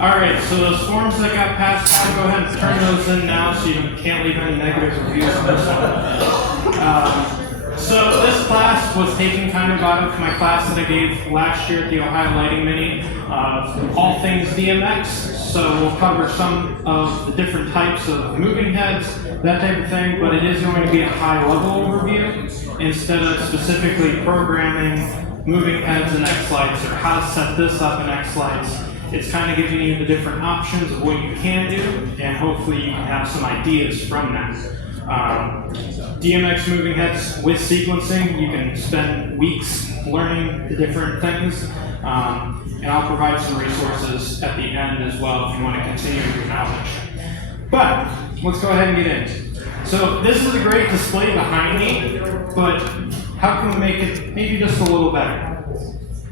All right, so those forms that got passed, I'll go ahead and turn those in now so you can't leave any negative reviews on this one. So this class was taken kind of out of my class that I gave last year at the Ohio Lighting Mini, all things DMX. So we'll cover some of the different types of moving heads, that type of thing, but it is going to be a high-level overview instead of specifically programming moving heads and X lights or how to set this up in X lights. It's kind of giving you the different options of what you can do, and hopefully you can have some ideas from that. DMX moving heads with sequencing, you can spend weeks learning the different things, and I'll provide some resources at the end as well if you want to continue your knowledge. But let's go ahead and get in. So this is a great display behind me, but how can we make it maybe just a little better?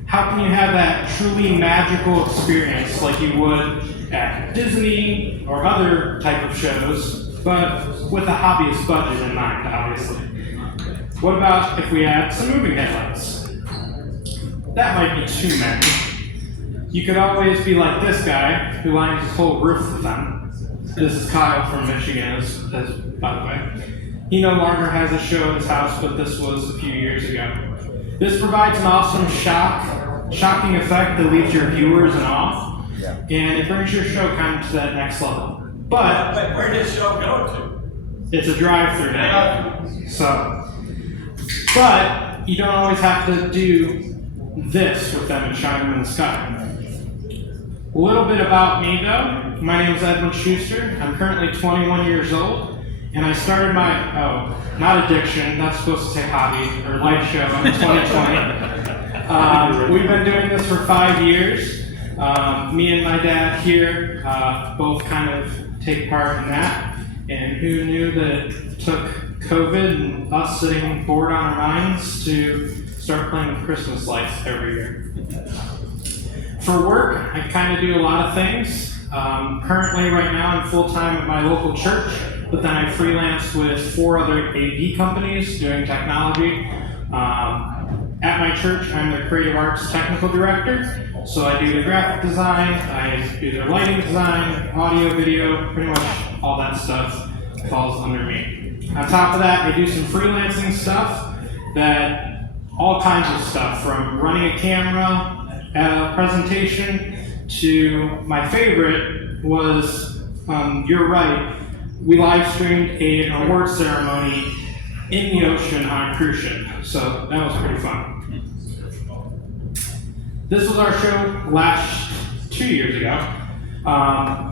How can you have that truly magical experience like you would at Disney or other type of shows, but with a hobbyist budget in mind, obviously? What about if we add some moving headlights? That might be too many. You could always be like this guy who lines his whole roof with them. This is Kyle from Michigan, by the way. He no longer has a show at his house, but this was a few years ago. This provides an awesome shocking effect that leaves your viewers in awe, and it brings your show kind of to that next level. But where did the show go to? It's a drive-through now. But you don't always have to do this with them and shine them in the sky. A little bit about me though. My name is Edwin Schuster. I'm currently 21 years old, and I started my, not addiction, that's supposed to say hobby, or life show in 2020. We've been doing this for 5 years. Me and my dad here both kind of take part in that. And who knew that it took COVID and us sitting bored on our minds to start playing with Christmas lights every year. For work, I kind of do a lot of things. Currently, right now, I'm full-time at my local church, but then I freelance with 4 other AV companies doing technology. At my church, I'm the creative arts technical director, so I do the graphic design, I do their lighting design, audio, video, pretty much all that stuff falls under me. On top of that, I do some freelancing stuff, all kinds of stuff, from running a camera, a presentation, to my favorite was, you're right, we live streamed an award ceremony in the ocean on a cruise ship, so that was pretty fun. This was our show last 2 years ago.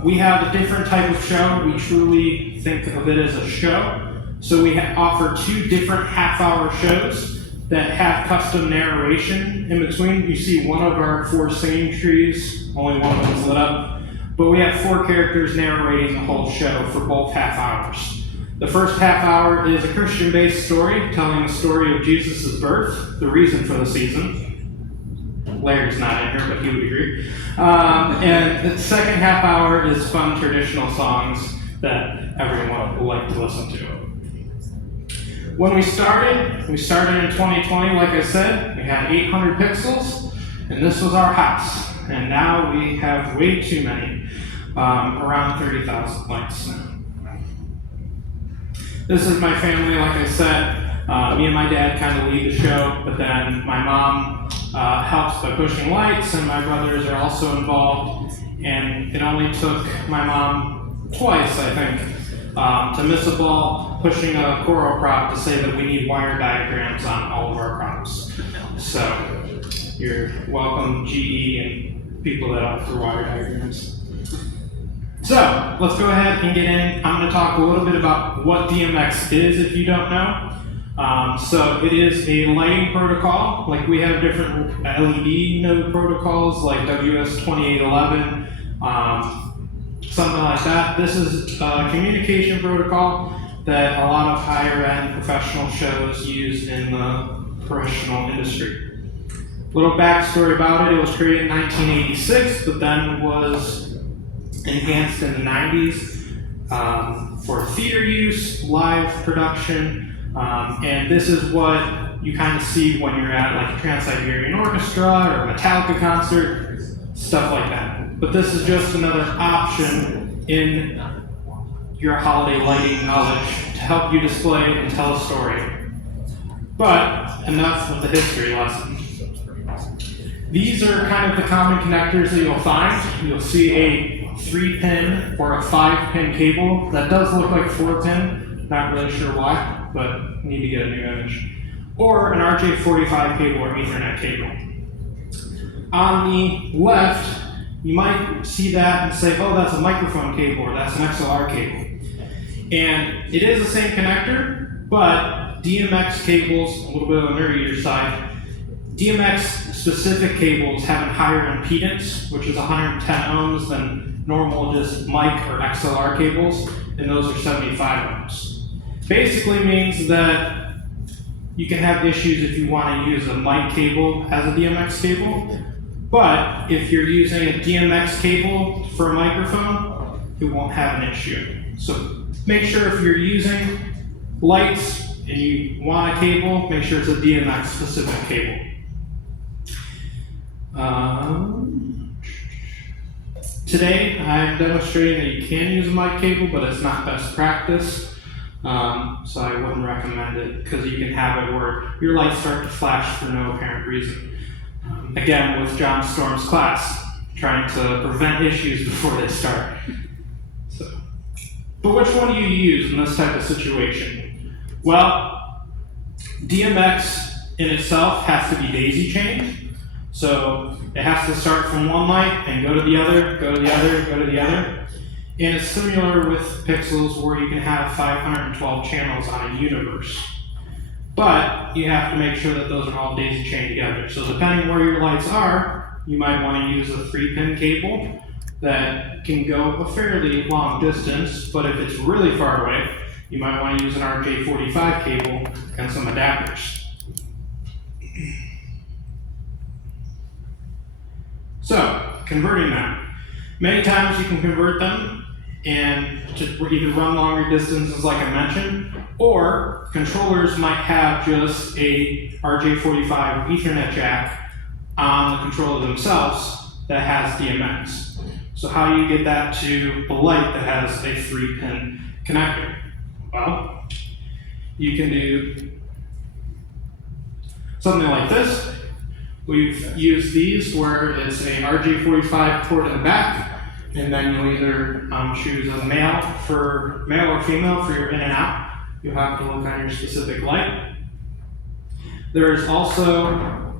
We have a different type of show. We truly think of it as a show. So we offer 2 different half-hour shows that have custom narration in between. You see one of our 4 singing trees, only one of them's lit up. But we have 4 characters narrating the whole show for both half hours. The first half hour is a Christian-based story telling the story of Jesus' birth, the reason for the season. Larry's not in here, but he would agree. And the second half hour is fun traditional songs that everyone will like to listen to. When we started in 2020, like I said, we had 800 pixels, and this was our house. And now we have way too many, around 30,000 lights. This is my family, like I said. Me and my dad kind of lead the show, but then my mom helps by pushing lights, and my brothers are also involved. And it only took my mom twice, I think, to miss a ball pushing a choral prop to say that we need wire diagrams on all of our props. So you're welcome, GE and people that offer wire diagrams. So let's go ahead and get in. I'm going to talk a little bit about what DMX is if you don't know. So it is a lighting protocol. Like we have different LED node protocols like WS2811, something like that. This is a communication protocol that a lot of higher end professional shows use in the professional industry. Little backstory about it, it was created in 1986, but then was enhanced in the 90s for theater use, live production, and this is what you kind of see when you're at like a Trans-Siberian Orchestra or a Metallica concert, stuff like that. but this is just another option in your holiday lighting knowledge to help you display and tell a story. But enough of the history lesson. These are kind of the common connectors that you'll find. You'll see a 3-pin or a 5-pin cable that does look like 4-pin. Not really sure why, but need to get a new image. Or an RJ45 cable or Ethernet cable. On the left, you might see that and say, oh, that's a microphone cable or that's an XLR cable. And it is the same connector, but DMX cables, a little bit on the nerdier side, DMX specific cables have a higher impedance, which is 110 ohms than normal just mic or XLR cables, and those are 75 ohms. Basically means that you can have issues if you want to use a mic cable as a DMX cable, but if you're using a DMX cable for a microphone, it won't have an issue. So make sure if you're using lights and you want a cable, make sure it's a DMX specific cable. Today, I'm demonstrating that you can use a mic cable, but it's not best practice. So I wouldn't recommend it because you can have it where your lights start to flash for no apparent reason. Again, with John Storm's class, trying to prevent issues before they start. But which one do you use in this type of situation? Well, DMX in itself has to be daisy chained. So it has to start from one light and go to the other, go to the other, go to the other. And it's similar with pixels where you can have 512 channels on a universe. But you have to make sure that those are all daisy chained together. So depending where your lights are, you might want to use a 3-pin cable that can go a fairly long distance, but if it's really far away, you might want to use an RJ45 cable and some adapters. So, converting them. Many times you can convert them and to either run longer distances like I mentioned, or controllers might have just a RJ45 Ethernet jack on the controller themselves that has DMX. So how do you get that to a light that has a 3-pin connector? Well, you can do something like this. We've used these where it's a RJ45 port in the back, and then you'll either choose a male or female for your in and out. You'll have to look on your specific light. There's also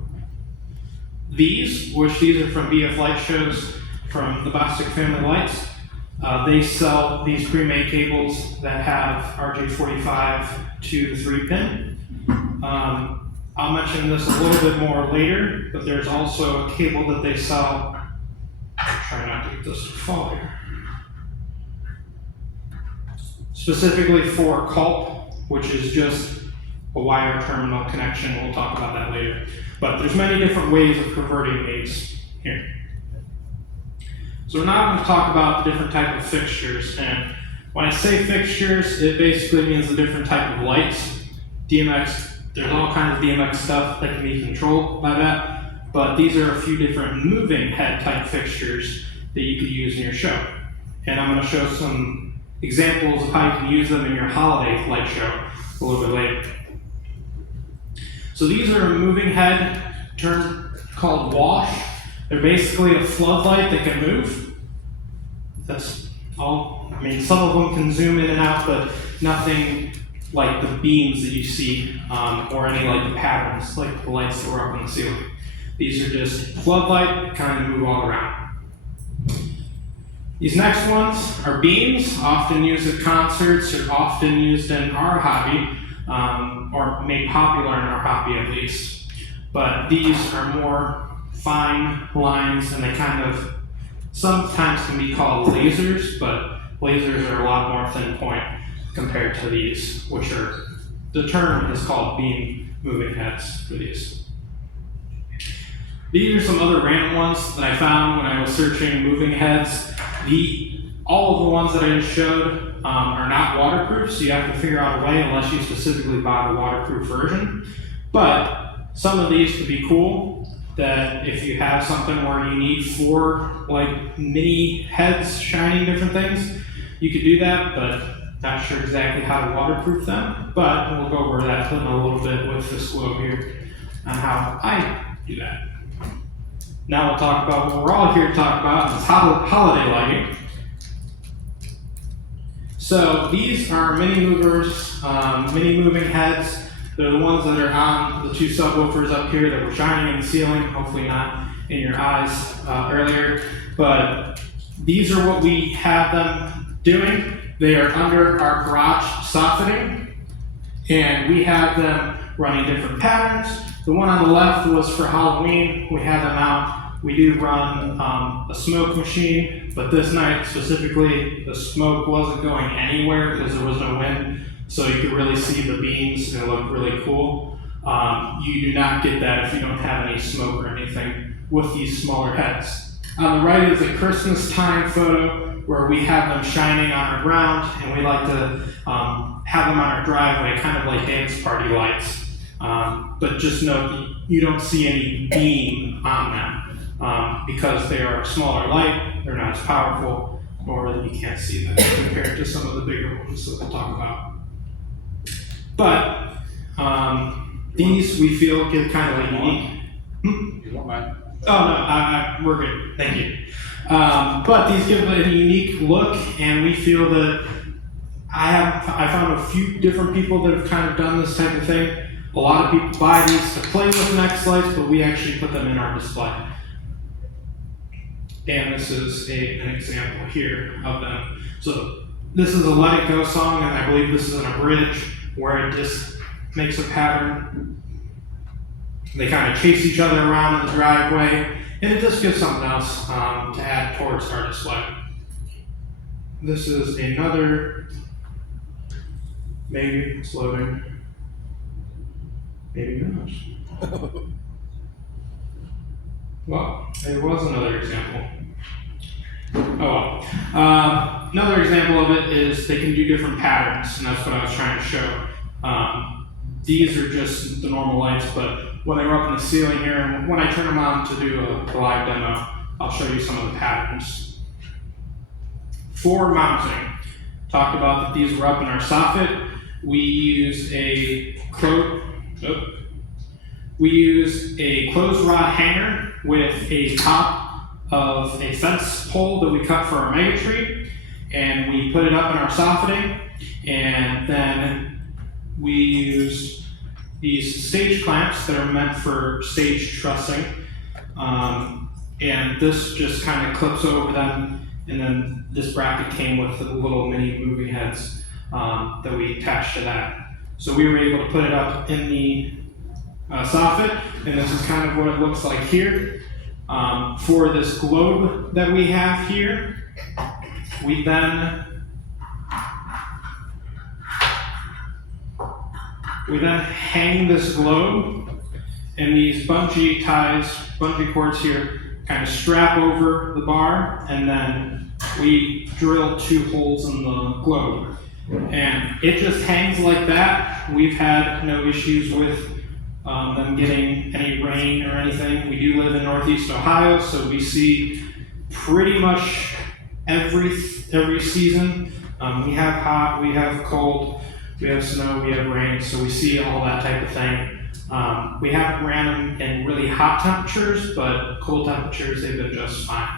these, which these are from BF Light shows from the Bostic Family Lights. They sell these pre-made cables that have RJ45 to the 3-pin. I'll mention this a little bit more later, but there's also a cable that they sell. Try not to get this to fall here. Specifically for CULP, which is just a wire terminal connection. We'll talk about that later. But there's many different ways of converting these here. So we're now going to talk about the different type of fixtures. And when I say fixtures, it basically means the different type of lights. DMX, there's all kinds of DMX stuff that can be controlled by that. But these are a few different moving head type fixtures that you could use in your show. And I'm going to show some examples of how you can use them in your holiday light show a little bit later. So these are a moving head term called wash. They're basically a floodlight that can move. That's all. I mean, some of them can zoom in and out, but nothing like the beams that you see or any like the patterns, like the lights that were up on the ceiling. These are just floodlight, kind of move all around. These next ones are beams, often used at concerts or often used in our hobby, or made popular in our hobby at least. But these are more fine lines, and they kind of sometimes can be called lasers, but lasers are a lot more thin point compared to these, which are, the term is called beam moving heads for these. These are some other random ones that I found when I was searching moving heads. All of the ones that I just showed are not waterproof, so you have to figure out a way unless you specifically buy the waterproof version. But some of these could be cool. that if you have something where you need 4 like mini heads shining different things, you could do that, but not sure exactly how to waterproof them. But we'll go over that in a little bit with this globe here on how I do that. Now we'll talk about what we're all here to talk about, is holiday lighting. So these are mini movers, mini moving heads. They're the ones that are on the 2 subwoofers up here that were shining in the ceiling, hopefully not in your eyes earlier. But these are what we have them doing. They are under our garage soffitting, and we have them running different patterns. The one on the left was for Halloween. We have them out. We do run a smoke machine, but this night specifically, the smoke wasn't going anywhere because there was no wind, so you could really see the beams and it looked really cool. You do not get that if you don't have any smoke or anything with these smaller heads. On the right is a Christmas time photo where we have them shining on our ground, and we like to have them on our driveway, kind of like dance party lights. But just note that you don't see any beam on them. Because they are a smaller light, they're not as powerful, or that you can't see them compared to some of the bigger ones that we'll talk about. But these we feel give kind of a unique. You want mine? Oh no, we're good. Thank you. But these give a unique look, and we feel that I found a few different people that have kind of done this type of thing. A lot of people buy these to play with next lights, but we actually put them in our display. And this is an example here of them. So this is a Let It Go song, and I believe this is in a bridge where it just makes a pattern. They kind of chase each other around in the driveway, and it just gives something else to add towards our display. This is another, maybe it's loading, maybe not. Well, there was another example. Oh well. Another example of it is they can do different patterns, and that's what I was trying to show. These are just the normal lights, but when they were up in the ceiling here, and when I turn them on to do a live demo, I'll show you some of the patterns. For mounting, talked about that these were up in our soffit. We use a closed rod hanger with a top of a fence pole that we cut for our mega tree, and we put it up in our soffitting, and then we use these stage clamps that are meant for stage trussing, and this just kind of clips over them, and then this bracket came with the little mini moving heads that we attached to that. So we were able to put it up in the soffit, and this is kind of what it looks like here. For this globe that we have here, we then hang this globe, and these bungee cords here kind of strap over the bar, and then we drill 2 holes in the globe. And it just hangs like that. We've had no issues with them getting any rain or anything. We do live in Northeast Ohio, so we see pretty much every season. We have hot, we have cold, we have snow, we have rain, so we see all that type of thing. We haven't ran them in really hot temperatures, but cold temperatures, they've been just fine.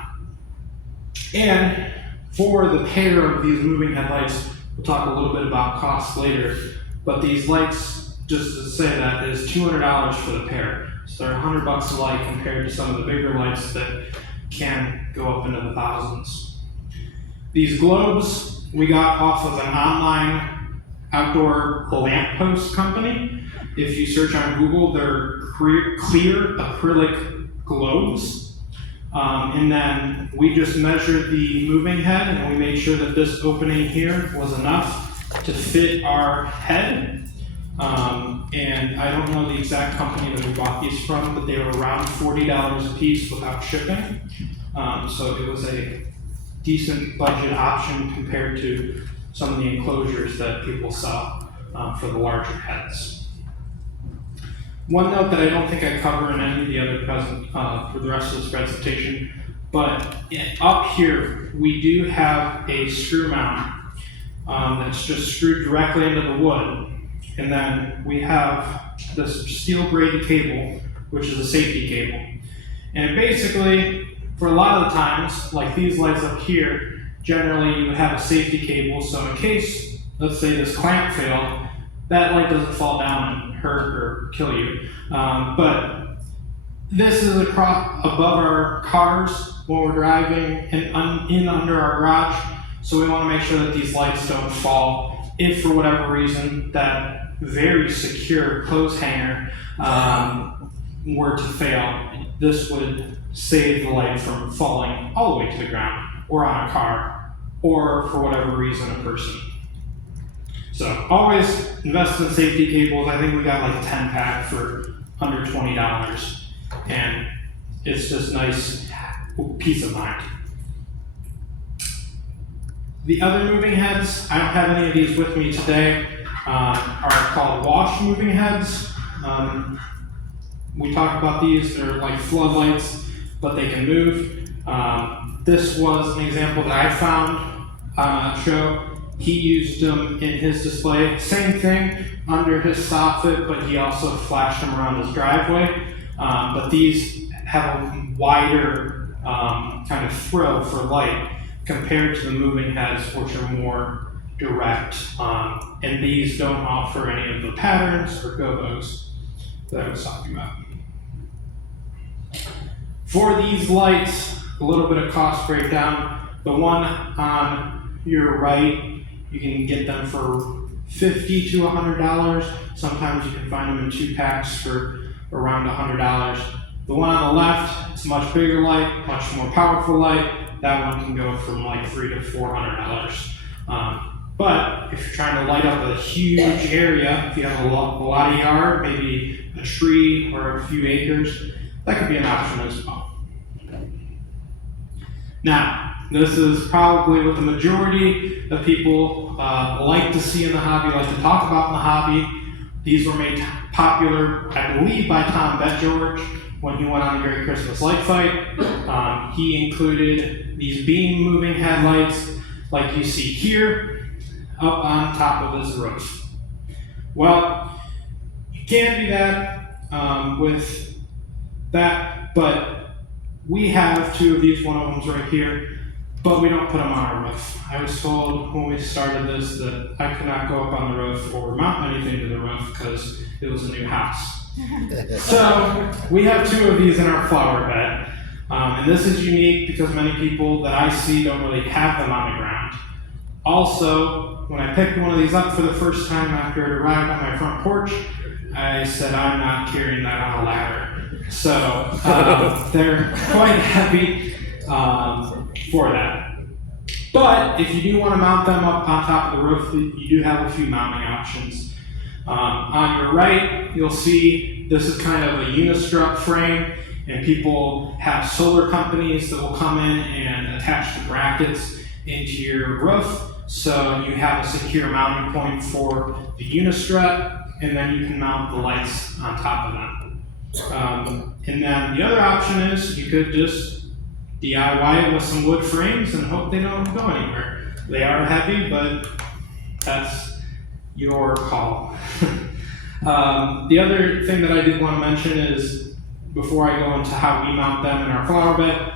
And for the pair of these moving headlights, we'll talk a little bit about cost later, but these lights, just to say that, is $200 for the pair. So they're $100 a light compared to some of the bigger lights that can go up into the thousands. These globes we got off of an online outdoor lamppost company. If you search on Google, they're clear acrylic globes. And then we just measured the moving head, and we made sure that this opening here was enough to fit our head. And I don't know the exact company that we bought these from, but they were around $40 a piece without shipping. So it was a decent budget option compared to some of the enclosures that people sell for the larger heads. One note that I don't think I cover in any of the other for the rest of this presentation, but up here we do have a screw mount that's just screwed directly into the wood, and then we have this steel braided cable, which is a safety cable. And basically, for a lot of the times, like these lights up here, generally you have a safety cable, so in case, let's say this clamp failed, that light doesn't fall down and hurt or kill you. But this is above our cars when we're driving and in under our garage, so we want to make sure that these lights don't fall. If for whatever reason that very secure clothes hanger were to fail, this would save the light from falling all the way to the ground, or on a car, or for whatever reason, a person. So always invest in safety cables. I think we got like a 10-pack for under $20, and it's just nice peace of mind. The other moving heads, I don't have any of these with me today, are called wash moving heads. We talked about these, they're like floodlights, but they can move. This was an example that I found on a show. He used them in his display. Same thing under his soffit, but he also flashed them around his driveway. But these have a wider kind of throw for light compared to the moving heads, which are more direct. And these don't offer any of the patterns or gobos that I was talking about. For these lights, a little bit of cost breakdown. The one on your right, you can get them for $50 to $100. Sometimes you can find them in 2-packs for around $100. The one on the left, it's a much bigger light, much more powerful light. That one can go from like $300 to $400. But if you're trying to light up a huge area, if you have a lot of yard, maybe a tree or a few acres, that could be an option as well. Now, this is probably what the majority of people like to see in the hobby, like to talk about in the hobby. These were made popular, I believe, by Tom Betgeorge when he went on the Great Christmas Light Fight. He included these beam moving headlights like you see here up on top of his roof. Well, you can do that with that, but we have 2 of these, one of them's right here, but we don't put them on our roof. I was told when we started this that I could not go up on the roof or mount anything to the roof because it was a new house. So we have 2 of these in our flower bed. And this is unique because many people that I see don't really have them on the ground. Also, when I picked one of these up for the first time after it arrived on my front porch, I said I'm not carrying that on a ladder. So they're quite heavy for that. But if you do want to mount them up on top of the roof, you do have a few mounting options. On your right, you'll see this is kind of a unistrut frame, and people have solar companies that will come in and attach the brackets into your roof, so you have a secure mounting point for the unistrut, and then you can mount the lights on top of them. And then the other option is you could just DIY it with some wood frames and hope they don't go anywhere. They are heavy, but that's your call. The other thing that I did want to mention is, before I go into how we mount them in our flower bed,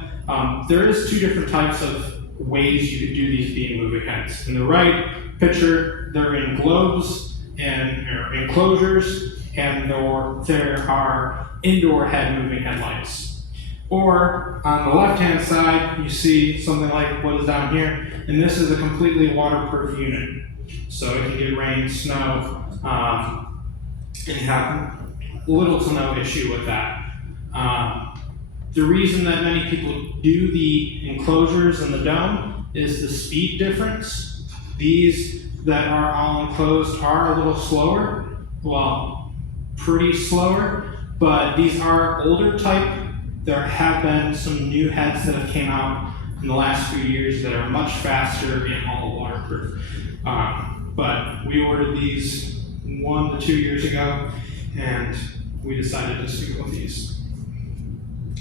there is 2 different types of ways you could do these beam moving heads. In the right picture, they're in globes and enclosures, and there are indoor head moving headlights. Or on the left-hand side, you see something like what is down here, and this is a completely waterproof unit. So it can get rain, snow, and have little to no issue with that. The reason that many people do the enclosures and the dome is the speed difference. These that are all enclosed are a little slower, well, pretty slower, but these are older type. There have been some new heads that have came out in the last few years that are much faster and all waterproof. But we ordered these 1 to 2 years ago, and we decided just to go with these.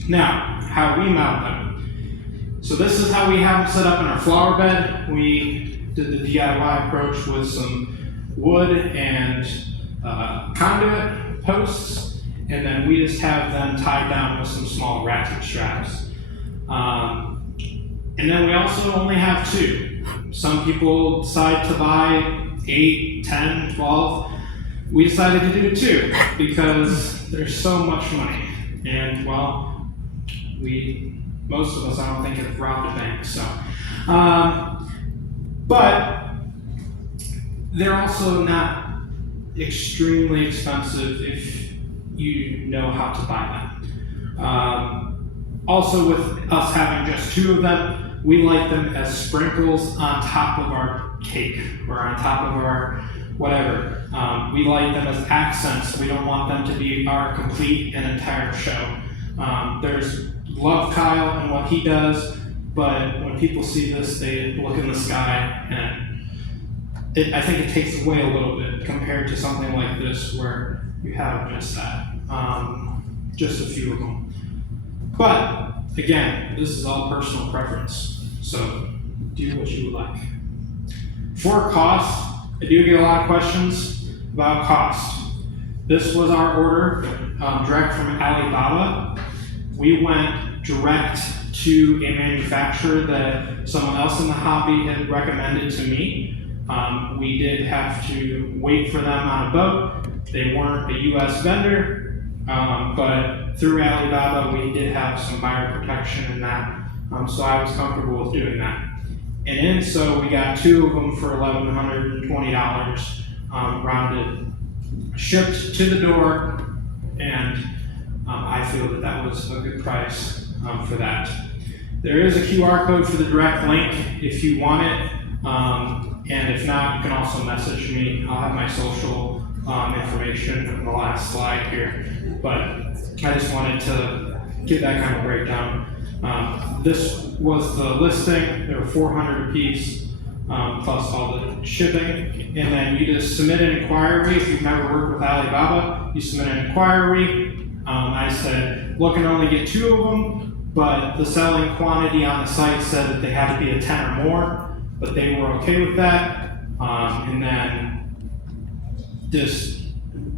Now, how we mount them. So this is how we have them set up in our flower bed. We did the DIY approach with some wood and conduit posts, and then we just have them tied down with some small ratchet straps. And then we also only have 2. Some people decide to buy 8, 10, 12. We decided to do 2 because there's so much money. And well, most of us, I don't think, have robbed a bank. So, but they're also not extremely expensive if you know how to buy them. Also, with us having just 2 of them, we like them as sprinkles on top of our cake or on top of our whatever. We like them as accents. We don't want them to be our complete and entire show. Love Kyle and what he does, but when people see this, they look in the sky, and I think it takes away a little bit compared to something like this where you have just that, just a few of them. But again, this is all personal preference, so do what you would like. For cost, I do get a lot of questions about cost. This was our order, direct from Alibaba. We went direct to a manufacturer that someone else in the hobby had recommended to me. We did have to wait for them on a boat. They weren't a US vendor, but through Alibaba, we did have some buyer protection in that, so I was comfortable with doing that. And so we got 2 of them for $1,120, rounded, shipped to the door, and I feel that that was a good price for that. There is a QR code for the direct link if you want it, and if not, you can also message me. I'll have my social information in the last slide here, but I just wanted to give that kind of breakdown. This was the listing. There were 400 a piece, plus all the shipping, and then you just submit an inquiry. If you've never worked with Alibaba, you submit an inquiry. I said, look, and only get 2 of them, but the selling quantity on the site said that they had to be a 10 or more, but they were okay with that. And then just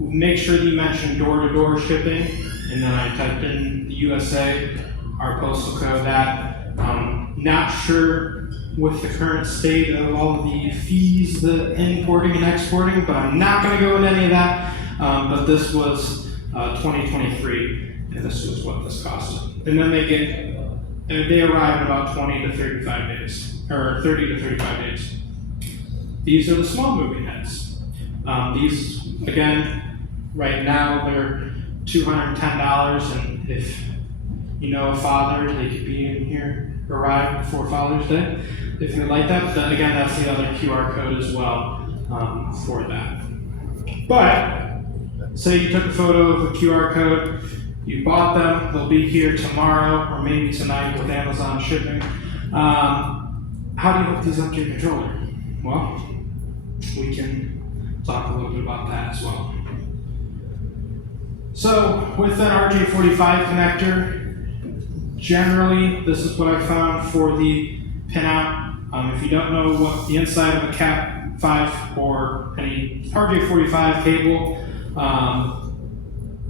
make sure that you mention door-to-door shipping, and then I typed in the USA, our postal code, that. Not sure with the current state of all of the fees, the importing and exporting, but I'm not going to go with any of that. But this was 2023, and this was what this cost. And then they arrive in about 20 to 35 days, or 30 to 35 days. These are the small moving heads. These, again, right now they're $210, and if you know a father, they could be in here, arrive before Father's Day, if you'd like that. But again, that's the other QR code as well for that. But say you took a photo of a QR code, you bought them, they'll be here tomorrow or maybe tonight with Amazon shipping. How do you hook these up to your controller? Well, we can talk a little bit about that as well. So with an RJ45 connector, generally this is what I found for the pinout. If you don't know what the inside of a Cat 5 or any RJ45 cable,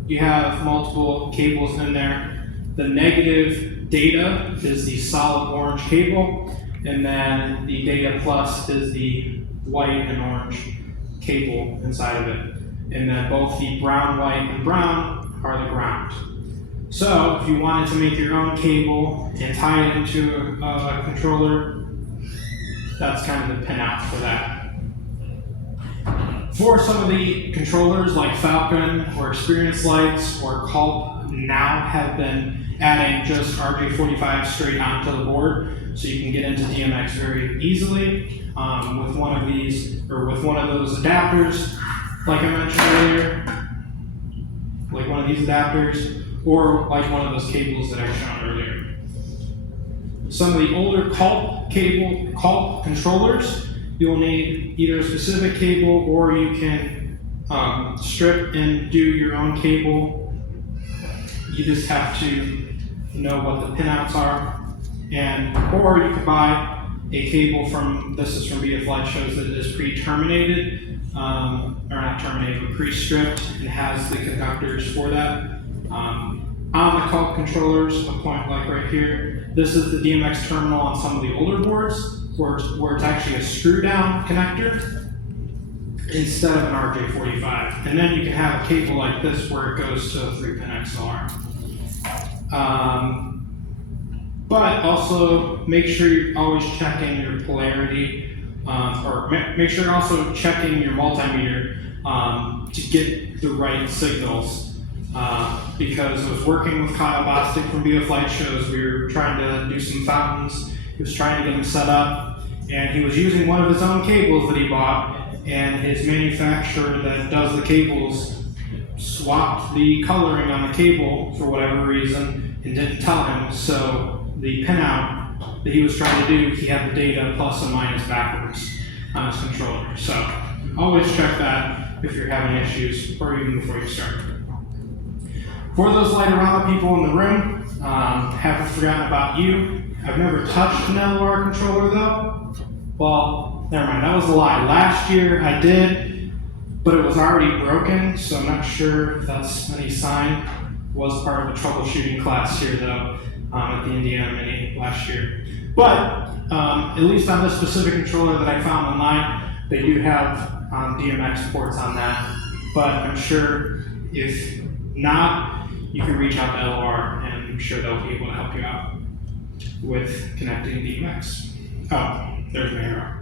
you have multiple cables in there. The negative data is the solid orange cable, and then the data plus is the white and orange cable inside of it. And then both the brown, white, and brown are the ground. So if you wanted to make your own cable and tie it into a controller, that's kind of the pinout for that. For some of the controllers like Falcon or Experience Lights or Culp now have been adding just RJ45 straight onto the board, so you can get into DMX very easily with one of these, or with one of those adapters, like I mentioned earlier, like one of these adapters, or like one of those cables that I showed earlier. Some of the older Culp controllers, you'll need either a specific cable, or you can strip and do your own cable you just have to know what the pinouts are, or you could buy a cable this is from BF Light Shows, that is pre-terminated, or not terminated, but pre-stripped, and has the conductors for that. On the cult controllers, a point like right here, this is the DMX terminal on some of the older boards, where it's actually a screw-down connector instead of an RJ45. And then you can have a cable like this where it goes to a 3-pin XLR. But also make sure you're always checking your polarity, or make sure you're also checking your multimeter to get the right signals. Because I was working with Kyle Bostic from BF Light Shows. We were trying to do some fountains. He was trying to get them set up, and he was using one of his own cables that he bought, and his manufacturer that does the cables swapped the coloring on the cable for whatever reason and didn't tell him. So the pinout that he was trying to do, he had the data plus and minus backwards on his controller. So always check that if you're having issues, or even before you start. For those lighter round people in the room, haven't forgotten about you. I've never touched an LR controller though. Well, never mind, that was a lie. Last year I did, but it was already broken, so I'm not sure if that's any sign. Was part of a troubleshooting class here though, at the Indiana Mini last year. But at least on this specific controller that I found online, they do have DMX ports on that. But I'm sure if not, you can reach out to LR, and I'm sure they'll be able to help you out with connecting DMX. Oh, there's my arrow.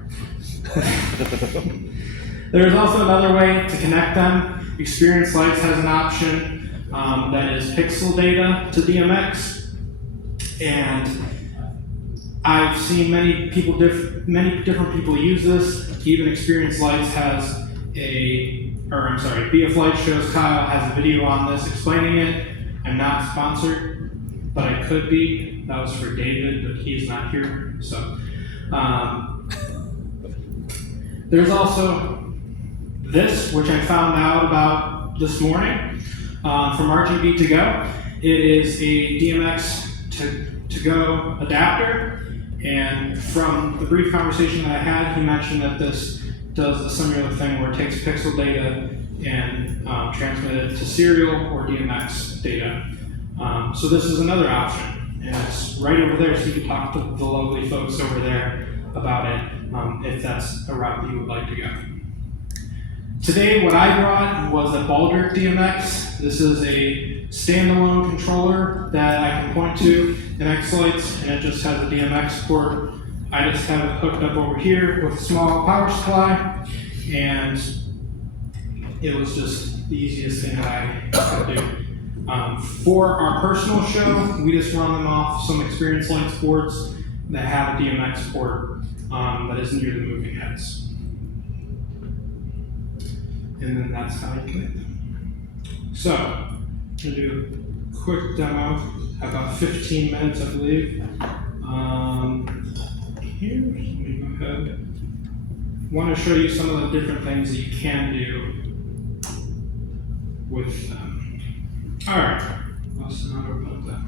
There's also another way to connect them. Experience Lights has an option that is pixel data to DMX, and I've seen many different people use this. Even Experience Lights has BF Light Shows Kyle has a video on this explaining it. I'm not sponsored, but I could be. That was for David, but he's not here. So there's also this, which I found out about this morning from RGB to Go. It is a DMX to Go adapter, and from the brief conversation that I had, he mentioned that this does a similar thing where it takes pixel data and transmit it to serial or DMX data. So this is another option, and it's right over there, so you can talk to the lovely folks over there about it if that's a route that you would like to go. Today, what I brought was a Baldric DMX. This is a standalone controller that I can point to in X-Lights, and it just has a DMX port. I just have it hooked up over here with a small power supply, and it was just the easiest thing that I could do. For our personal show, we just run them off some Experience Lights boards that have a DMX port that is near the moving heads. And then that's how you connect them. So, I'm going to do a quick demo, about 15 minutes, I believe. Here, let me go ahead. I want to show you some of the different things that you can do with them. All right, let's not open up that.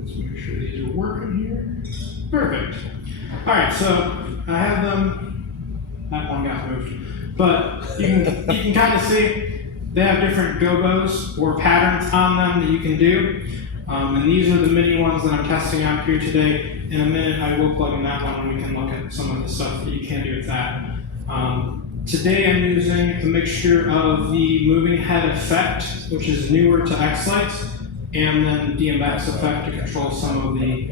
Let's make sure these are working here. Perfect. All right, so I have them. That one got moved, but you can kind of see they have different gobos or patterns on them that you can do. And these are the mini ones that I'm testing out here today. In a minute, I will plug in that one and we can look at some of the stuff that you can do with that. Today I'm using a mixture of the moving head effect, which is newer to X-Lights, and then the DMX effect to control some of the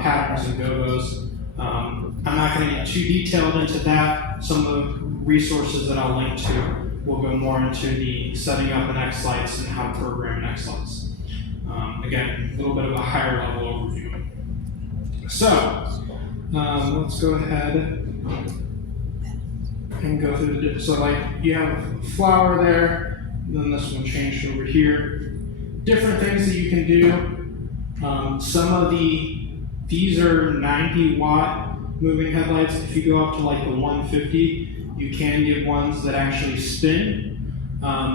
patterns and gobos. I'm not going to get too detailed into that. Some of the resources that I'll link to will go more into the setting up an X-Lights and how to program an X-Lights. Again, a little bit of a higher level overview. So, let's go ahead and go through the, so like you have flower there, then this one changed over here. Different things that you can do. Some of these are 90 watt moving headlights. If you go up to like the 150, you can get ones that actually spin.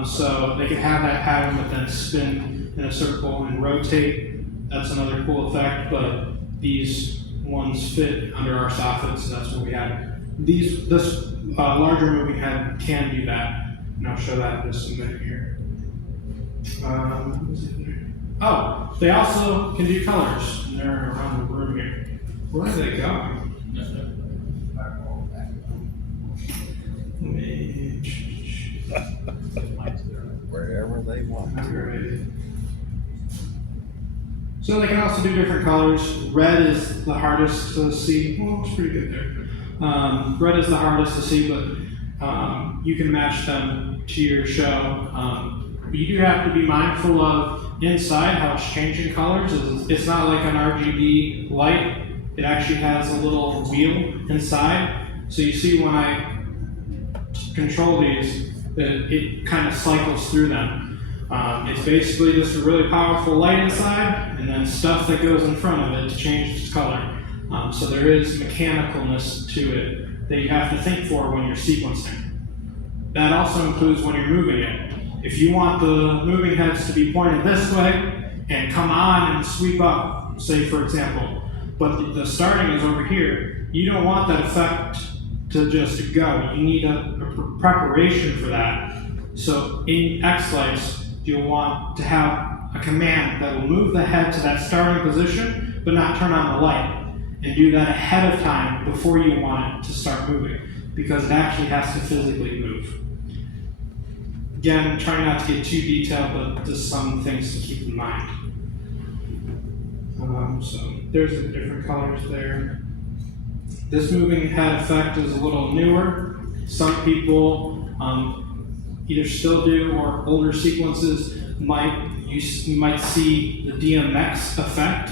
So they can have that pattern but then spin in a circle and rotate. That's another cool effect, but these ones fit under our soffit, so that's what we have. This larger moving head can do that, and I'll show that in just a minute here. Oh, they also can do colors, and they're around the room here. Where are they going? Wherever they want. Alright. So they can also do different colors. Red is the hardest to see. Well, it's pretty good there. Red is the hardest to see, but you can match them to your show. But you do have to be mindful of inside how it's changing colors. It's not like an RGB light. It actually has a little wheel inside. So you see when I control these, it kind of cycles through them. It's basically just a really powerful light inside, and then stuff that goes in front of it to change its color. So there is mechanicalness to it that you have to think for when you're sequencing. That also includes when you're moving it. If you want the moving heads to be pointed this way and come on and sweep up, say for example, but the starting is over here, you don't want that effect to just go. You need a preparation for that. So in X-Lights, you'll want to have a command that will move the head to that starting position, but not turn on the light. And do that ahead of time before you want it to start moving, because it actually has to physically move. Again, try not to get too detailed, but just some things to keep in mind. So there's the different colors there. This moving head effect is a little newer. Some people either still do or older sequences you might see the DMX effect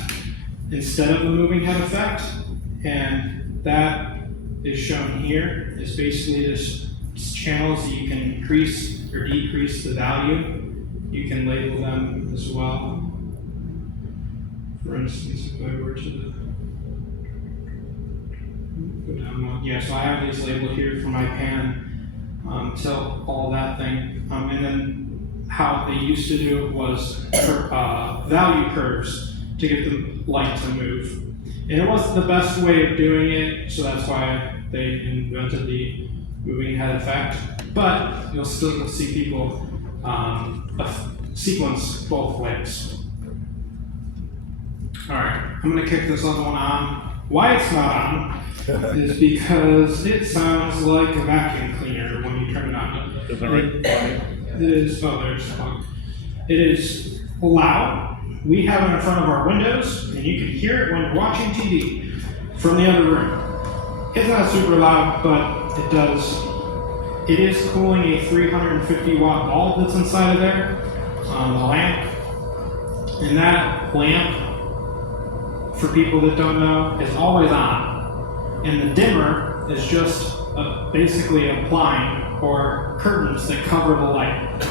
instead of the moving head effect, and that is shown here. It's basically just channels that you can increase or decrease the value. You can label them as well. For instance, if I were to go down one, yeah, so I have these labeled here for my pan, tilt, all that thing, and then how they used to do it was value curves to get the light to move. And it wasn't the best way of doing it, so that's why they invented the moving head effect. But you'll still see people sequence both ways. All right, I'm gonna kick this other one on. Why it's not on is because it sounds like a vacuum cleaner when you turn it on. Isn't it right? It is, oh, there's the plug. It is loud. We have it in front of our windows, and you can hear it when you're watching TV from the other room. It's not super loud, but it does. It is cooling a 350 watt bulb that's inside of there, a lamp. And that lamp, for people that don't know, is always on. And the dimmer is just basically a blind or curtains that cover the light.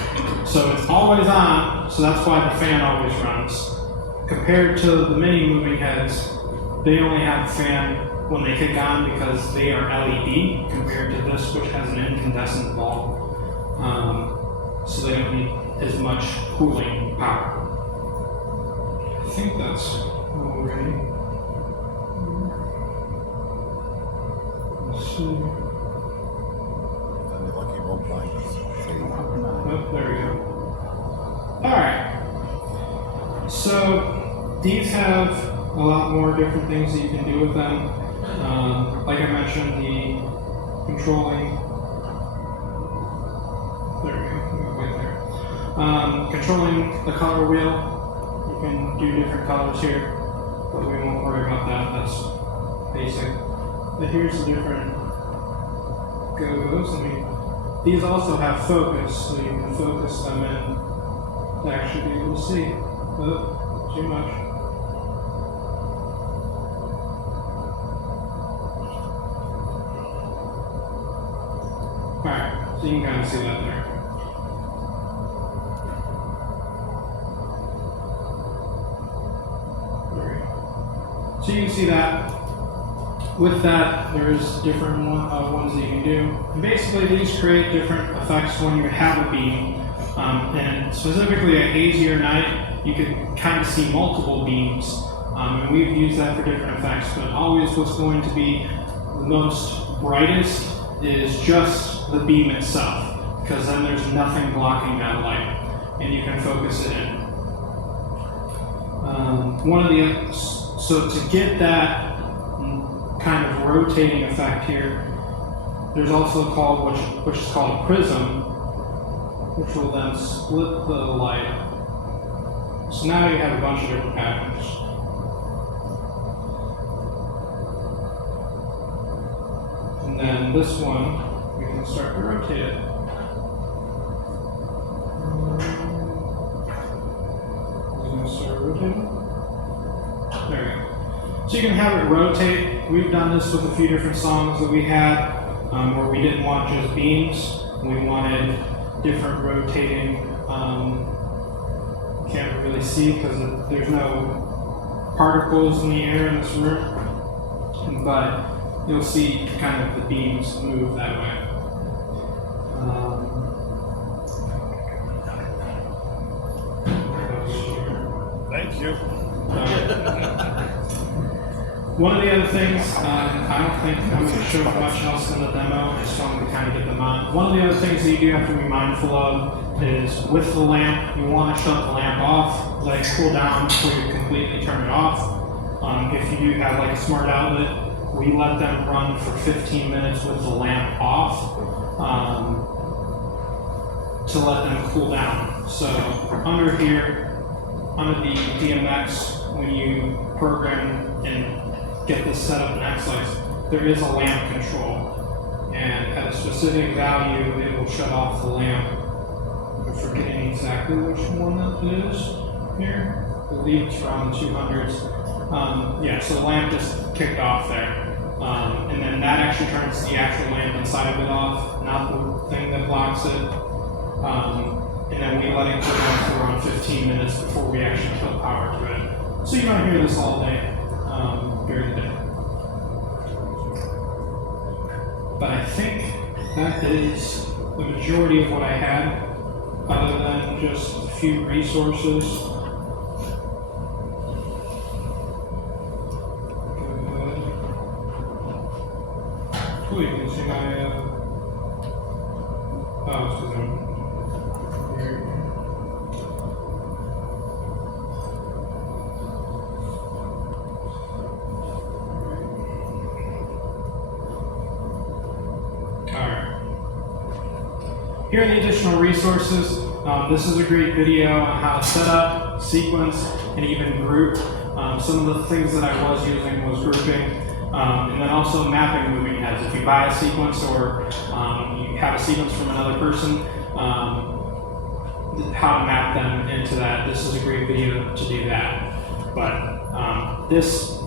So it's always on, so that's why the fan always runs. Compared to the mini moving heads, they only have a fan when they kick on because they are LED compared to this, which has an incandescent bulb. So they don't need as much cooling power. I think that's all ready. Let's see. Lucky won't blind us. Oh, there we go. Alright. So these have a lot more different things that you can do with them. Like I mentioned, the controlling. There we go. Right there. Controlling the color wheel. You can do different colors here, but we won't worry about that. That's basic. But here's the different go-go's. These also have focus, so you can focus them in to actually be able to see. Oh, too much. Alright, so you can kind of see that there. So you can see that. With that, there's different ones that you can do. And basically, these create different effects when you have a beam. And specifically a hazier night, you could kind of see multiple beams. And we've used that for different effects, but always what's going to be the most brightest is just the beam itself, because then there's nothing blocking that light, and you can focus it in. So to get that kind of rotating effect here, there's also called, which is called a prism, which will then split the light. So now you have a bunch of different patterns. And then this one, we can start to rotate it. We're going to start rotating. There we go. So you can have it rotate. We've done this with a few different songs that we had, where we didn't want just beams. We wanted different rotating, can't really see because there's no particles in the air in this room, but you'll see kind of the beams move that way. Thank you. One of the other things, I don't think I'm going to show much else in the demo, I just wanted to kind of get them on. One of the other things that you do have to be mindful of is with the lamp, you want to shut the lamp off, let it cool down before you completely turn it off. If you do have like a smart outlet, we let them run for 15 minutes with the lamp off to let them cool down. So under here, under the DMX, when you program and get this set up in X-Lights, there is a lamp control. And at a specific value, it will shut off the lamp. I'm forgetting exactly which one that is here. I believe it's around the 200s. Yeah, so the lamp just kicked off there. And then that actually turns the actual lamp inside of it off, not the thing that blocks it. And then we let it cool down for around 15 minutes before we actually kill power to it. So you might hear this all day during the day. But I think that is the majority of what I had, other than just a few resources. Cool, you can see my, oh, it's because I'm here. Alright. Here are the additional resources. This is a great video on how to set up, sequence, and even group. Some of the things that I was using was grouping, and then also mapping moving heads. If you buy a sequence or you have a sequence from another person, how to map them into that. This is a great video to do that. But this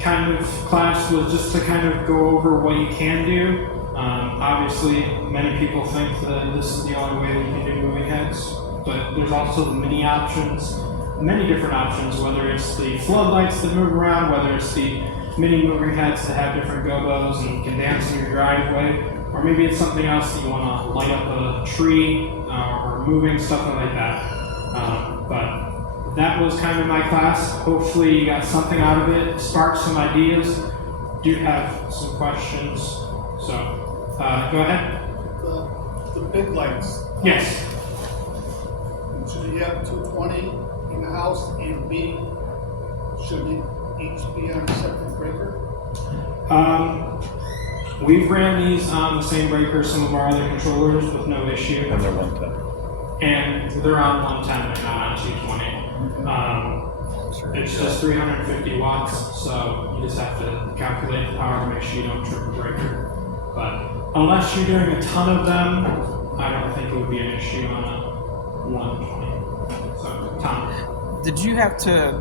kind of class was just to kind of go over what you can do. Obviously, many people think that this is the only way that you can do moving heads, but there's also many options, many different options, whether it's the floodlights that move around, whether it's the mini moving heads that have different gobos and can dance in your driveway, or maybe it's something else that you want to light up a tree or moving, stuff like that. But that was kind of my class. Hopefully you got something out of it, sparked some ideas. Do have some questions, so go ahead. The big lights. Yes. Should you have 220 in the house and B, should they each be on a separate breaker? We've ran these on the same breaker as some of our other controllers with no issue. And they're 110. And they're on 110, they're not on 220. It's just 350 watts, so you just have to calculate the power to make sure you don't trip a breaker. But unless you're doing a ton of them, I don't think it would be an issue on a 120. So, Tom. Did you have to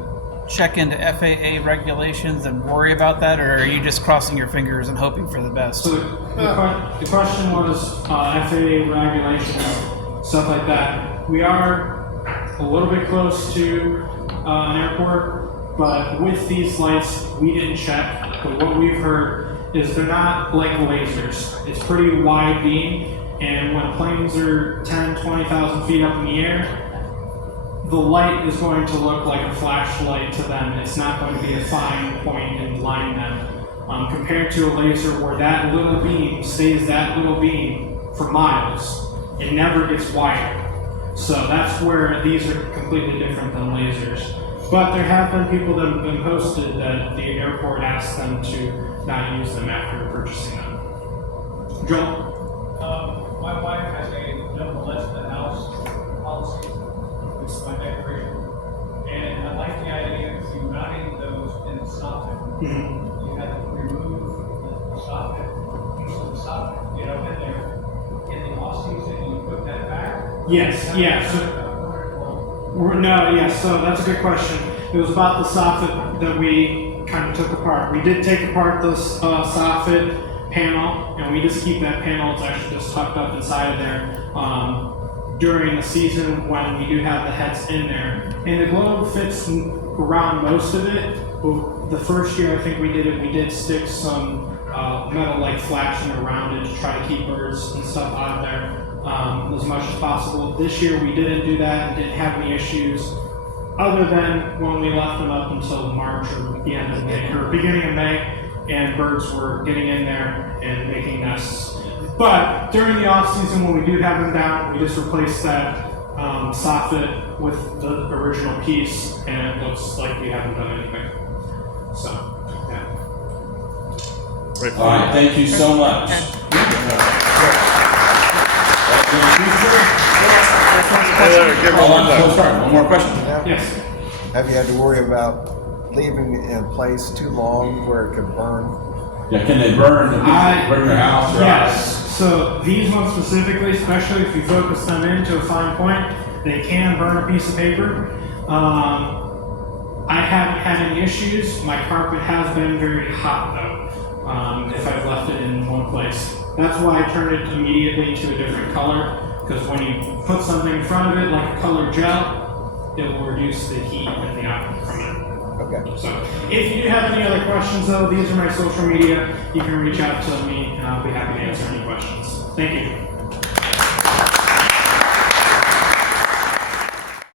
check into FAA regulations and worry about that, or are you just crossing your fingers and hoping for the best? So the question was FAA regulations, stuff like that. We are a little bit close to an airport, but with these lights, we didn't check. But what we've heard is they're not like lasers. It's pretty wide beam, And when planes are 10, 20,000 feet up in the air, the light is going to look like a flashlight to them. It's not going to be a fine point and line them. Compared to a laser where that little beam stays that little beam for miles, it never gets wider. So that's where these are completely different than lasers. But there have been people that have been posted that the airport asked them to not use them after purchasing them. Joel? My wife has a no molest in the house policy. This is my declaration. And I like the idea of you mounting those in the soffit. Mm-hmm. You have to remove the soffit, piece of the soffit, get up in there. In the off season, you put that back. Yes, yeah. So that's a good question. It was about the soffit that we kind of took apart. We did take apart the soffit panel, and we just keep that panel. It's actually just tucked up inside of there during the season when we do have the heads in there. And the globe fits around most of it. But the first year I think we did it, we did stick some metal like flashing around it to try to keep birds and stuff out of there as much as possible. This year we didn't do that and didn't have any issues other than when we left them up until March or the end of May or beginning of May, and birds were getting in there and making nests. But during the off season when we do have them down, we just replace that soffit with the original piece, and it looks like we haven't done anything. So, yeah. All right, thank you so much. One more question. Yes. Have you had to worry about leaving it in place too long where it could burn? Yeah, can they burn your house? Yes. So these ones specifically, especially if you focus them into a fine point, they can burn a piece of paper. I haven't had any issues. My carpet has been very hot though, if I've left it in one place. That's why I turned it immediately to a different color, because when you put something in front of it, like a colored gel, it will reduce the heat and the output from it. Okay. So if you do have any other questions though, these are my social media. You can reach out to me and I'll be happy to answer any questions. Thank you.